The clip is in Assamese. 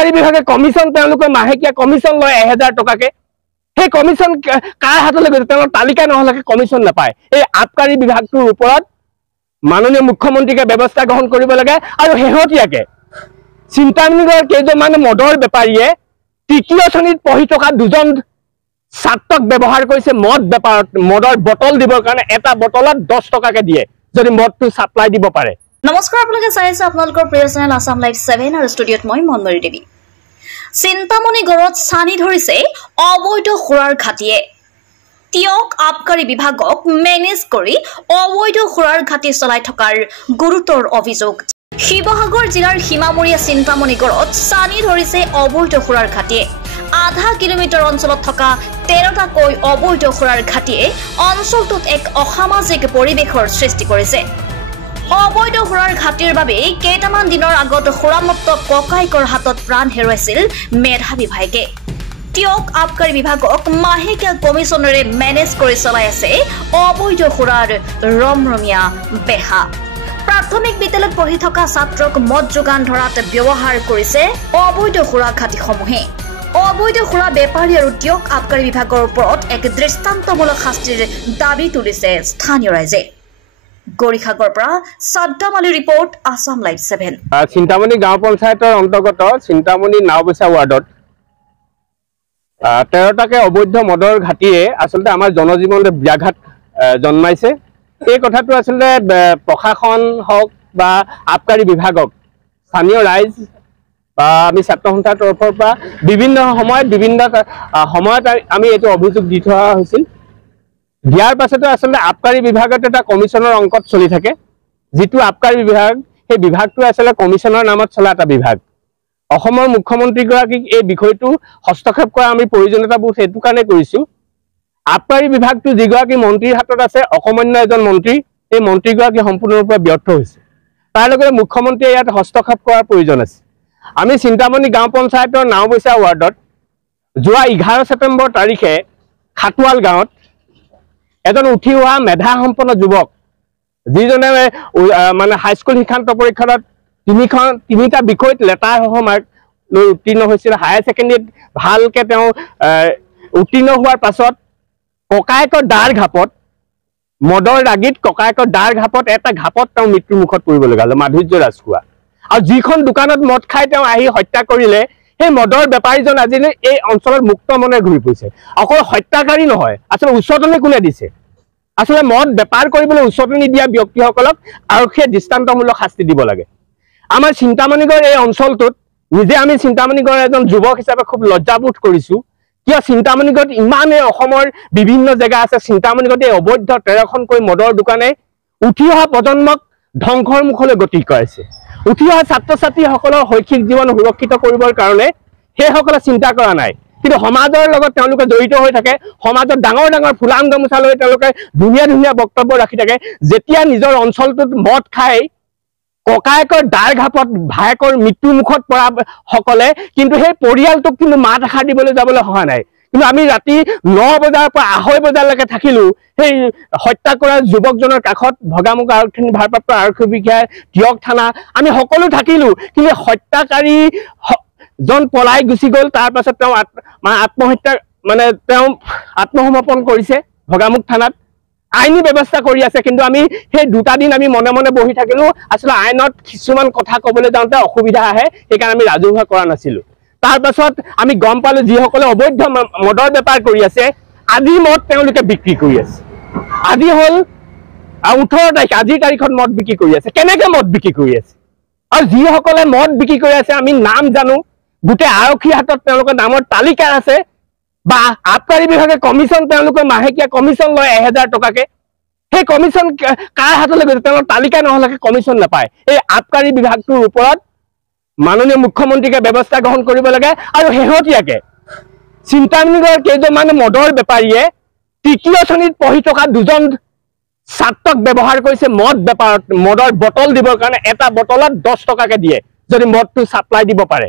আবকাৰী বিভাগে কমিশন তেওঁলোকে মাহেকীয়া কমিশন লয় 1000 টকাকে সেই কমিশন কাৰ হাতলৈ গৈছে তেওঁলোকৰ তালিকা নহলৈকে কমিশন নাপায় এই আবকাৰী বিভাগটোৰ ওপৰত মাননীয় মুখ্যমন্ত্ৰীকে ব্যৱস্থা গ্ৰহণ কৰিব লাগে আৰু হেহতিয়াকে চিন্তামণিগড়ৰ কেইজনমান মদৰ বেপাৰীয়ে তৃতীয় শ্ৰেণীত পঢ়ি থকা দুজন ছাত্ৰক ব্যৱহাৰ কৰিছে মদ বেপাৰত মদৰ বটল দিবৰ কাৰণে এটা বটলত 10 টকাকে দিয়ে যদি মদটো সাপ্লাই দিব পাৰে নমস্কাৰ আপোনালোকে চাই আছে আপোনালোকৰ প্ৰিয় চেনেল আসাম লাইভ 7 আৰু ষ্টুডিঅত মই মনমৰি দেৱী চিন্তামণিগড়ত সানি ধৰিছে অবৈধ খুৰাৰ ঘাটিয়ে তিয়ক আবকাৰী বিভাগক মেনেজ কৰি অবৈধ খুৰাৰ ঘাটি চলাই থকাৰ গুৰুতৰ অভিযোগ শিৱসাগৰ জিলাৰ সীমামূৰীয়া চিন্তামণিগড়ত সানি ধৰিছে অবৈধ খুৰাৰ ঘাটিয়ে আধা কিলোমিটাৰ অঞ্চলত থকা 13টাকৈ অবৈধ খুৰাৰ ঘাটিয়ে অঞ্চলটোত এক অসামাজিক পৰিৱেশৰ সৃষ্টি কৰিছে অবৈধ খুৰাৰ ঘাটিৰ বাবে কেইটামান দিনৰ আগত খুৰামত্ত ককাইকৰ হাতত প্ৰাণ হেৰুৱাইছিল মেধাৱী ভাইকে তিয়ক আবকাৰী বিভাগক মাহেকীয়া কমিশনেৰে মেনেজ কৰি চলাই আছে অবৈধ খুৰাৰ ৰমৰমীয়া বেহা প্ৰাথমিক বিদ্যালয়ত পঢ়ি থকা ছাত্ৰক মদ যোগান ধৰাত ব্যৱহাৰ কৰিছে অবৈধ খুৰা ঘাটিসমূহে অবৈধ খুৰা বেপাৰী আৰু তিয়ক আবকাৰী বিভাগৰ ওপৰত এক দৃষ্টান্তমূলক শাস্তিৰ দাবী তুলিছে স্থানীয় ৰাইজে গৰিখাগৰ পৰা সাদ্দাম আলী ৰিপৰ্ট আসাম লাইভ 7 চিন্তামণি গাঁও পঞ্চায়তৰ অন্তৰ্গত চিন্তামণি নাওবৈচা ৱাৰ্ডত 13টাকে অবৈধ মদৰ ঘাটিয়ে আসলতে আমাৰ জনজীৱনত ব্যাঘাত জন্মাইছে এই কথাটো আসলতে প্ৰশাসন হওক বা আবকাৰী বিভাগক স্থানীয় ৰাইজ বা আমি ছাত্ৰ সন্থাৰ তৰফৰ পৰা বিভিন্ন সময়ত আমি এইটো অভিযোগ দি থোৱা হৈছিল দিয়াৰ পাছতে আসলে আবকাৰী বিভাগত এটা কমিশনৰ অংকত চলি থাকে যেটো আবকাৰী বিভাগ সেই বিভাগটো আসলে কমিশনৰ নামত চলা এটা বিভাগ অসমৰ মুখ্যমন্ত্ৰী গৰাকীক এই বিষয়টো হস্তক্ষেপ কৰা আমি প্ৰয়োজনীয়তা বোধ হেতু কাৰণে কৰিছো আবকাৰী বিভাগটো যিগৰাকী মন্ত্ৰীৰ হাতত আছে অকমান্য এজন মন্ত্ৰী এই মন্ত্ৰী গৰাকী সম্পূৰ্ণৰূপে ব্যৰ্থ হৈছে তাৰ লগে মুখ্যমন্ত্ৰীয়ে ইয়াত হস্তক্ষেপ কৰাৰ প্ৰয়োজন আছে আমি চিন্তামণি গাঁও পঞ্চায়তৰ নাওবৈচা ৱাৰ্ডত যোৱা 11 ছেপ্টেম্বৰ তাৰিখে খাটুৱাল গাঁৱত এজন উঠি হোৱা মেধা সম্পন্ন যুৱক যিজনে মানে হাইস্কুল শিক্ষান্ত পৰীক্ষাত তিনিটা বিষয়ত লেটাৰ সহ মাৰ্ক লৈ উত্তীৰ্ণ হৈছিল হায়াৰ সেকেন্ডাৰীত ভালকে তেওঁ উত্তীৰ্ণ হোৱাৰ পাছত ককায়েকৰ দাৰ ঘাপত মদৰ ৰাগিত ককায়েকৰ দাৰ ঘাপত এটা ঘাপত তেওঁ মৃত্যুৰ মুখত পৰিব লগা হ'ল মাধুৰ্য ৰাজখোৱা আৰু যিখন দোকানত মদ খাই তেওঁ আহি হত্যা কৰিলে সেই মদৰ বেপাৰীজন আজিলৈ এই অঞ্চলত মুক্ত মনে ঘূৰি ফুৰিছে অকল হত্যাকাৰী নহয় আসলে উচ্চতনে কোনে দিছে আসলে মদ বেপাৰ কৰিবলৈ উচ্চতনি দিয়া ব্যক্তিসকলক আৰক্ষীয়ে দৃষ্টান্তমূলক শাস্তি দিব লাগে আমাৰ চিন্তামণিগড় এই অঞ্চলটোত নিজে আমি চিন্তামণিগড় এজন যুৱক হিচাপে খুব লজ্জাবোধ কৰিছো কিয় চিন্তামণিগড়ত ইমানে অসমৰ বিভিন্ন জেগা আছে চিন্তামণিগড়ত এই অবৈধ 13খনকৈ মদৰ দোকানে উঠি অহা প্ৰজন্মক ধ্বংসৰ মুখলৈ গতি কৰাইছে উঠি অহা ছাত্ৰ ছাত্ৰীসকলৰ শৈক্ষিক জীৱন সুৰক্ষিত কৰিবৰ কাৰণে সেইসকলে চিন্তা কৰা নাই কিন্তু সমাজৰ লগত তেওঁলোকে জড়িত হৈ থাকে সমাজত ডাঙৰ ডাঙৰ ফুলাম গামোচা লৈ তেওঁলোকে ধুনীয়া বক্তব্য ৰাখি থাকে যেতিয়া নিজৰ অঞ্চলটোত মদ খাই ককায়েকৰ দাৰ ঘাপত ভায়েকৰ মৃত্যু মুখত পৰা সকলে কিন্তু সেই পৰিয়ালটোক কিন্তু মাত এষাৰ দিবলৈ যাবলৈ হোৱা নাই কিন্তু আমি ৰাতি 9 বজাৰ পৰা 2:30 বজালৈকে থাকিলো সেই হত্যা কৰা যুৱকজনৰ কাষত ভগামুখ আৰক্ষী ভাৰপ্ৰাপ্ত আৰক্ষী বিষয়া তিয়ক থানা আমি সকলো থাকিলো কিন্তু হত্যাকাৰী জন পলাই গুচি গ'ল তাৰ পাছত তেওঁ আত্মহত্যা মানে তেওঁ আত্মসমৰ্পণ কৰিছে ভগামুখ থানাত আইনী ব্যৱস্থা কৰি আছে কিন্তু আমি সেই দুটা দিন আমি মনে মনে বহি থাকিলো আসলে আইনত কিছুমান কথা ক'বলৈ যাওঁতে অসুবিধা আহে সেইকাৰণে আমি ৰাজহুৱা কৰা নাছিলো তাৰ পাছত আমি গম পালো যিসকলে অবৈধ মদৰ বেপাৰ কৰি আছে আজি মদ তেওঁলোকে বিক্ৰী কৰি আছে আজি হল 18 তাৰিখ আজিৰ তাৰিখত মদ বিক্ৰী কৰি আছে কেনেকৈ মদ বিক্ৰী কৰি আছে আৰু যিসকলে মদ বিক্ৰী কৰি আছে আমি নাম জানো গোটেই আৰক্ষীৰ হাতত তেওঁলোকৰ নামৰ তালিকা আছে বা আবকাৰী বিভাগে কমিশন তেওঁলোকৰ মাহেকীয়া কমিশন লয় 1000 টকাকে সেই কমিশন কাৰ হাতলৈ গৈছে তেওঁলোকৰ তালিকা নহলৈকে কমিশন নাপায় এই আবকাৰী বিভাগটোৰ ওপৰত মাননীয় মুখ্যমন্ত্ৰীকে ব্যৱস্থা গ্ৰহণ কৰিব লাগে আৰু হেহতিয়াকে চিন্তামণিগড়ৰ কেইজনমান মদৰ বেপাৰীয়ে তৃতীয় শ্ৰেণীত পঢ়ি থকা দুজন ছাত্ৰক ব্যৱহাৰ কৰিছে মদ বেপাৰত মদৰ বটল দিবৰ কাৰণে এটা বটলত 10 টকাকে দিয়ে যদি মদটো সাপ্লাই দিব পাৰে